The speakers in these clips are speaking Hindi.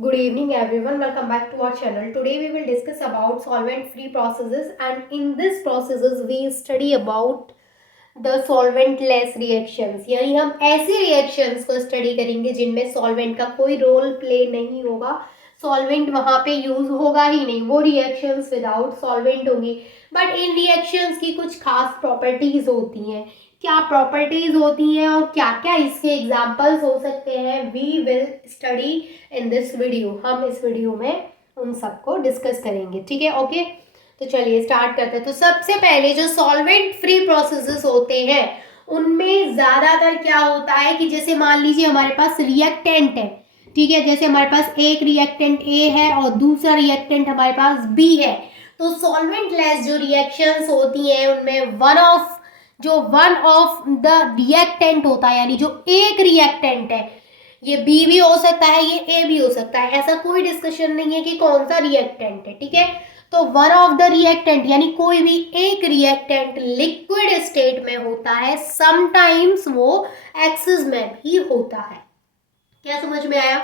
Good evening everyone, welcome back to our channel. Today we will discuss about solvent free processes, and in this processes we study about the solvent less reactions. यानी हम ऐसे reactions को study करेंगे जिनमें solvent का कोई रोल प्ले नहीं होगा, solvent वहाँ पे यूज होगा ही नहीं, वो reactions without solvent होंगी. बट इन reactions की कुछ खास प्रॉपर्टीज होती हैं. क्या प्रॉपर्टीज होती हैं और क्या क्या इसके एग्जाम्पल्स हो सकते हैं, we will study in this video. हम इस वीडियो में उन सबको डिस्कस करेंगे. ठीक है, ओके. तो चलिए स्टार्ट करते हैं. तो सबसे पहले जो सॉल्वेंट फ्री प्रोसेसेस होते हैं उनमें ज़्यादातर क्या होता है कि जैसे मान लीजिए हमारे पास रिएक्टेंट है. ठीक है, जैसे हमारे पास एक रिएक्टेंट ए है और दूसरा रिएक्टेंट हमारे पास बी है. तो सॉल्वेंट लेस जो रिएक्शंस होती हैं उनमें वन ऑफ द रिएक्टेंट होता है, यानी जो एक रिएक्टेंट है, ये बी भी हो सकता है, ये ए भी हो सकता है, ऐसा कोई डिस्कशन नहीं है कि कौन सा रिएक्टेंट है. ठीक है, तो वन ऑफ द रिएक्टेंट यानी कोई भी एक रिएक्टेंट लिक्विड स्टेट में होता है, समटाइम्स वो एक्सिस में भी होता है. क्या समझ में आया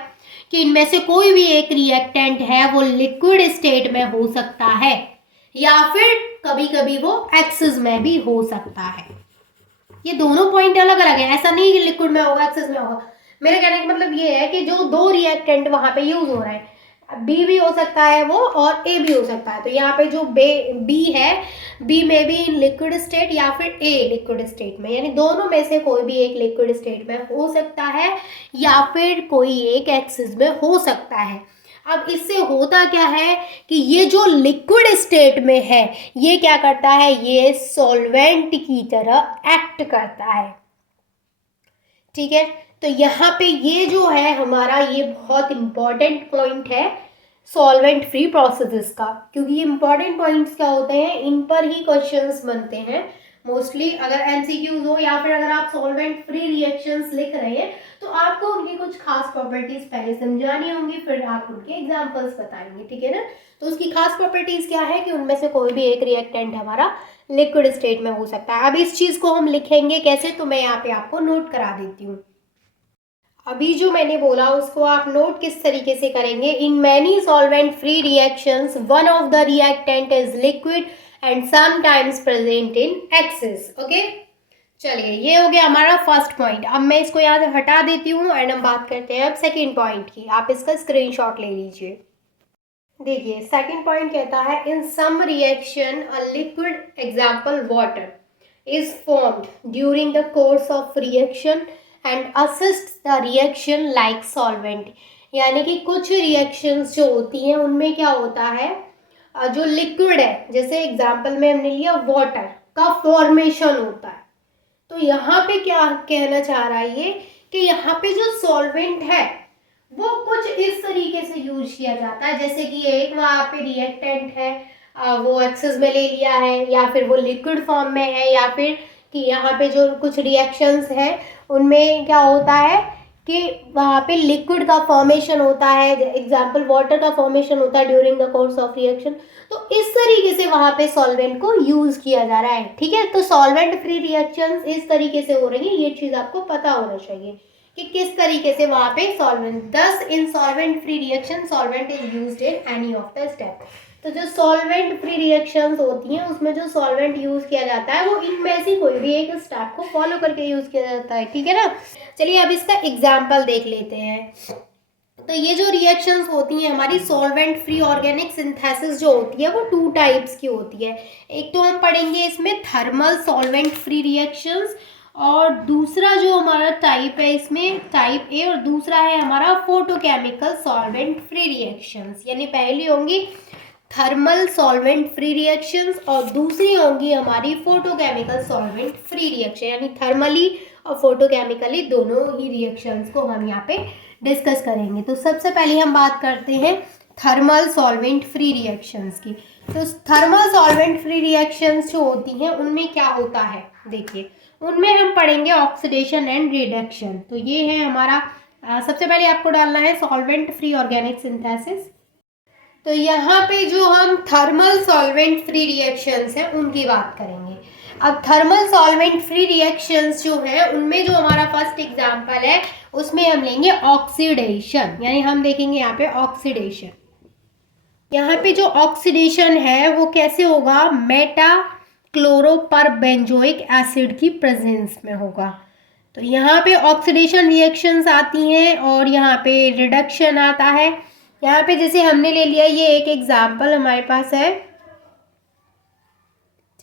कि इनमें से कोई भी एक रिएक्टेंट है वो लिक्विड स्टेट में हो सकता है या फिर कभी कभी वो एक्सिस में भी हो सकता है. ये दोनों पॉइंट अलग अलग है, ऐसा नहीं कि लिक्विड में होगा एक्सिस में होगा. मेरे कहने का मतलब ये है कि जो दो रिएक्टेंट वहां पे यूज हो रहे हैं, बी भी हो सकता है वो और ए भी हो सकता है. तो यहाँ पे जो बी है, बी में भी लिक्विड स्टेट या फिर ए लिक्विड स्टेट में, यानी दोनों में से कोई भी एक लिक्विड स्टेट में हो सकता है या फिर कोई एक एक्सिस में हो सकता है. अब इससे होता क्या है कि ये जो लिक्विड स्टेट में है ये क्या करता है, ये सॉल्वेंट की तरह एक्ट करता है. ठीक है, तो यहाँ पे ये जो है हमारा, ये बहुत इंपॉर्टेंट पॉइंट है सॉल्वेंट फ्री प्रोसेसेस का, क्योंकि ये इंपॉर्टेंट पॉइंट्स क्या होते हैं, इन पर ही क्वेश्चंस बनते हैं मोस्टली. अगर एमसीक्यूज हो या फिर अगर आप सॉल्वेंट फ्री रिएक्शंस लिख रहे हैं तो आपको उनकी कुछ खास प्रॉपर्टीज पहले समझानी होंगी, फिर आप उनके एग्जाम्पल्स बताएंगे. ठीक है ना. तो उसकी खास प्रॉपर्टीज क्या है कि उनमें से कोई भी एक रिएक्टेंट हमारा लिक्विड स्टेट में हो सकता है. अब इस चीज को हम लिखेंगे कैसे, तो मैं यहाँ पे आपको नोट करा देती हूँ. अभी जो मैंने बोला उसको आप नोट किस तरीके से करेंगे, in many solvent free reactions one of the reactant is liquid and sometimes present in axis. Okay, चलिए ये हो गया हमारा फर्स्ट पॉइंट. अब मैं इसको यहाँ से हटा देती हूँ एंड हम बात करते हैं अब सेकेंड पॉइंट की. आप इसका स्क्रीनशॉट ले लीजिए. देखिए सेकेंड पॉइंट कहता है, in some reaction a liquid example water is formed during the course of reaction and assist the reaction like solvent. यानी कि कुछ रिएक्शंस जो होती हैं उनमें क्या होता है, जो लिक्विड है, जैसे एग्जाम्पल में हमने लिया वाटर का फॉर्मेशन होता है. तो यहाँ पे क्या कहना चाह रहा है ये कि यहाँ पे जो सॉल्वेंट है वो कुछ इस तरीके से यूज किया जाता है, जैसे कि एक वहाँ पे रिएक्टेंट है, वो एक्सेस में ले लिया है या फिर वो लिक्विड फॉर्म में है, या फिर कि यहाँ पे जो कुछ रिएक्शंस हैं उनमें क्या होता है कि वहाँ पे लिक्विड का फॉर्मेशन होता है, एग्जाम्पल वाटर का फॉर्मेशन होता है during the course of reaction. तो इस तरीके से वहाँ पे सॉल्वेंट को यूज किया जा रहा है. ठीक है, तो सॉल्वेंट फ्री रिएक्शंस इस तरीके से हो रही है, ये चीज़ आपको पता होना चाहिए कि किस तरीके से वहाँ पे सॉल्वेंट. दस इन solvent free reaction solvent is used in any of the step. तो जो सॉल्वेंट फ्री रिएक्शंस होती हैं उसमें जो सॉल्वेंट यूज किया जाता है वो इनमें से कोई भी एक स्टेप को फॉलो करके यूज किया जाता है. ठीक है ना. चलिए अब इसका एग्जाम्पल देख लेते हैं. तो ये जो रिएक्शंस होती हैं हमारी सॉल्वेंट फ्री ऑर्गेनिक सिंथेसिस जो होती है वो टू टाइप्स की होती है. एक तो हम पढ़ेंगे इसमें थर्मल सॉल्वेंट फ्री रिएक्शंस, और दूसरा जो हमारा टाइप है इसमें टाइप ए, और दूसरा है हमारा फोटोकेमिकल सॉल्वेंट फ्री रिएक्शंस. यानी पहली होंगी थर्मल सॉल्वेंट फ्री रिएक्शंस और दूसरी होंगी हमारी फोटोकेमिकल सॉल्वेंट फ्री रिएक्शन. यानी थर्मली और फोटोकेमिकली दोनों ही रिएक्शंस को हम यहाँ पे डिस्कस करेंगे. तो सबसे पहले हम बात करते हैं थर्मल सॉल्वेंट फ्री रिएक्शंस की. तो थर्मल सॉल्वेंट फ्री रिएक्शंस जो होती हैं उनमें क्या होता है, देखिए उनमें हम पढ़ेंगे ऑक्सीडेशन एंड रिडक्शन. तो ये है हमारा सबसे पहले आपको डालना है सॉल्वेंट फ्री ऑर्गेनिक सिंथेसिस. तो यहाँ पे जो हम थर्मल सॉल्वेंट फ्री रिएक्शंस हैं उनकी बात करेंगे. अब थर्मल सॉल्वेंट फ्री रिएक्शंस जो है उनमें जो हमारा फर्स्ट एग्जांपल है उसमें हम लेंगे ऑक्सीडेशन, यानी हम देखेंगे यहाँ पे ऑक्सीडेशन। यहाँ पे जो ऑक्सीडेशन है वो कैसे होगा, मेटा क्लोरोपरबेंजोइक एसिड की प्रेजेंस में होगा। तो यहाँ पे ऑक्सीडेशन रिएक्शंस आती हैं और यहाँ पे रिडक्शन आता है। यहाँ पे जैसे हमने ले लिया, ये एक एग्जाम्पल हमारे पास है,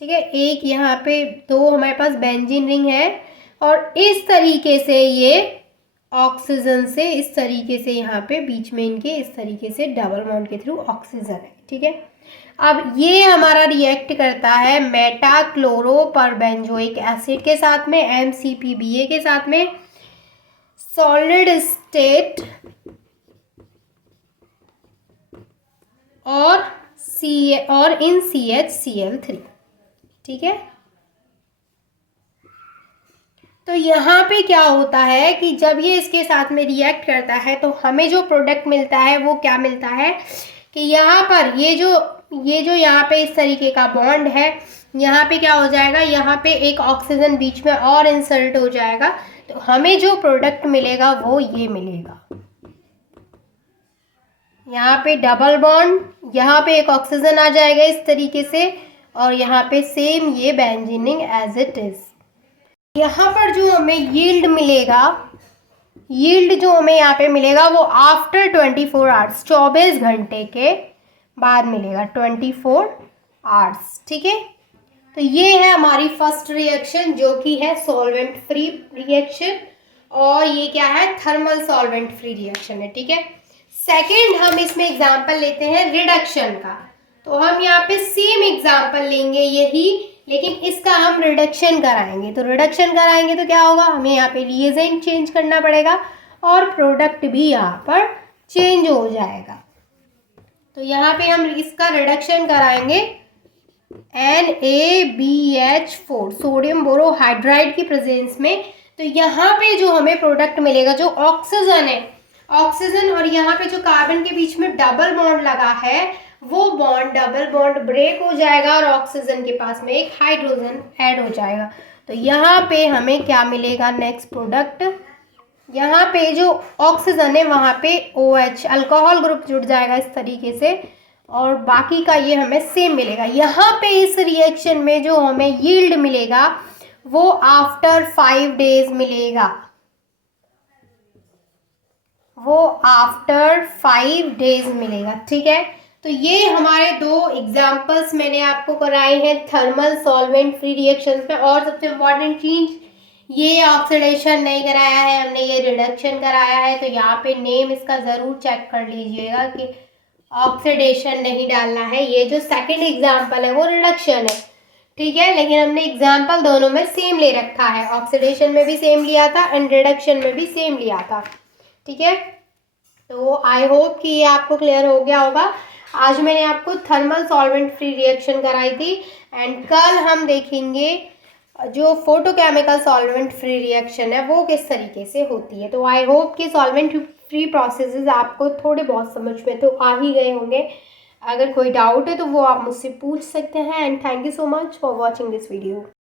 ठीक है, एक यहाँ पे दो हमारे पास बेंजीन रिंग है और इस तरीके से ये ऑक्सीजन से इस तरीके से यहाँ पे बीच में इनके इस तरीके से डबल बॉन्ड के थ्रू ऑक्सीजन है, ठीक है। अब ये हमारा रिएक्ट करता है मेटा क्लोरोपरबेंजोइक एसिड के साथ में, MCPBA के साथ में, सॉलिड स्टेट और इन CHCl3, ठीक है। तो यहाँ पे क्या होता है कि जब ये इसके साथ में रिएक्ट करता है तो हमें जो प्रोडक्ट मिलता है वो क्या मिलता है कि यहाँ पर ये जो यहाँ पे इस तरीके का बॉन्ड है, यहाँ पे क्या हो जाएगा, यहाँ पे एक ऑक्सीजन बीच में और इंसर्ट हो जाएगा, तो हमें जो प्रोडक्ट मिलेगा वो ये मिलेगा। यहाँ पे डबल बॉन्ड, यहाँ पे एक ऑक्सीजन आ जाएगा इस तरीके से और यहाँ पे सेम ये बेंजीनिंग एज इट इज। यहाँ पर जो हमें यील्ड मिलेगा, यील्ड जो हमें यहाँ पे मिलेगा वो आफ्टर 24 आवर्स, 24 घंटे के बाद मिलेगा, 24 आवर्स, ठीक है। तो ये है हमारी फर्स्ट रिएक्शन जो कि है सॉल्वेंट फ्री रिएक्शन और ये क्या है, थर्मल सॉल्वेंट फ्री रिएक्शन है, ठीक है। सेकेंड हम इसमें एग्जाम्पल लेते हैं रिडक्शन का। तो हम यहाँ पे सेम एग्जाम्पल लेंगे यही, लेकिन इसका हम रिडक्शन कराएंगे। तो रिडक्शन कराएंगे तो क्या होगा, हमें यहाँ पे रिएजेंट चेंज करना पड़ेगा और प्रोडक्ट भी यहाँ पर चेंज हो जाएगा। तो यहाँ पे हम इसका रिडक्शन कराएंगे NaBH4 सोडियम बोरोहाइड्राइड की प्रेजेंस में। तो यहाँ पे जो हमें प्रोडक्ट मिलेगा, जो ऑक्सीजन है, ऑक्सीजन और यहाँ पे जो कार्बन के बीच में डबल बॉन्ड लगा है वो बॉन्ड, डबल बॉन्ड ब्रेक हो जाएगा और ऑक्सीजन के पास में एक हाइड्रोजन ऐड हो जाएगा। तो यहाँ पे हमें क्या मिलेगा, नेक्स्ट प्रोडक्ट, यहाँ पे जो ऑक्सीजन है वहाँ पे OH अल्कोहल ग्रुप जुड़ जाएगा इस तरीके से और बाकी का ये हमें सेम मिलेगा। यहाँ पे इस रिएक्शन में जो हमें यील्ड मिलेगा वो आफ्टर 5 डेज मिलेगा, वो आफ्टर 5 डेज मिलेगा, ठीक है। तो ये हमारे दो एग्जाम्पल्स मैंने आपको कराए हैं थर्मल सॉल्वेंट फ्री रिएक्शंस में। और सबसे इम्पॉर्टेंट चीज, ये ऑक्सीडेशन नहीं कराया है हमने, ये रिडक्शन कराया है। तो यहाँ पे नेम इसका ज़रूर चेक कर लीजिएगा कि ऑक्सीडेशन नहीं डालना है। ये जो सेकंड एग्जाम्पल है वो रिडक्शन है, ठीक है, लेकिन हमने एग्जाम्पल दोनों में सेम ले रखा है, ऑक्सीडेशन में भी सेम लिया था एंड रिडक्शन में भी सेम लिया था, ठीक है। तो आई होप कि ये आपको क्लियर हो गया होगा। आज मैंने आपको थर्मल सॉल्वेंट फ्री रिएक्शन कराई थी एंड कल हम देखेंगे जो फोटोकेमिकल सॉल्वेंट फ्री रिएक्शन है वो किस तरीके से होती है। तो आई होप कि सॉल्वेंट फ्री प्रोसेसेस आपको थोड़े बहुत समझ में तो आ ही गए होंगे। अगर कोई डाउट है तो वो आप मुझसे पूछ सकते हैं and thank you so much for watching this video.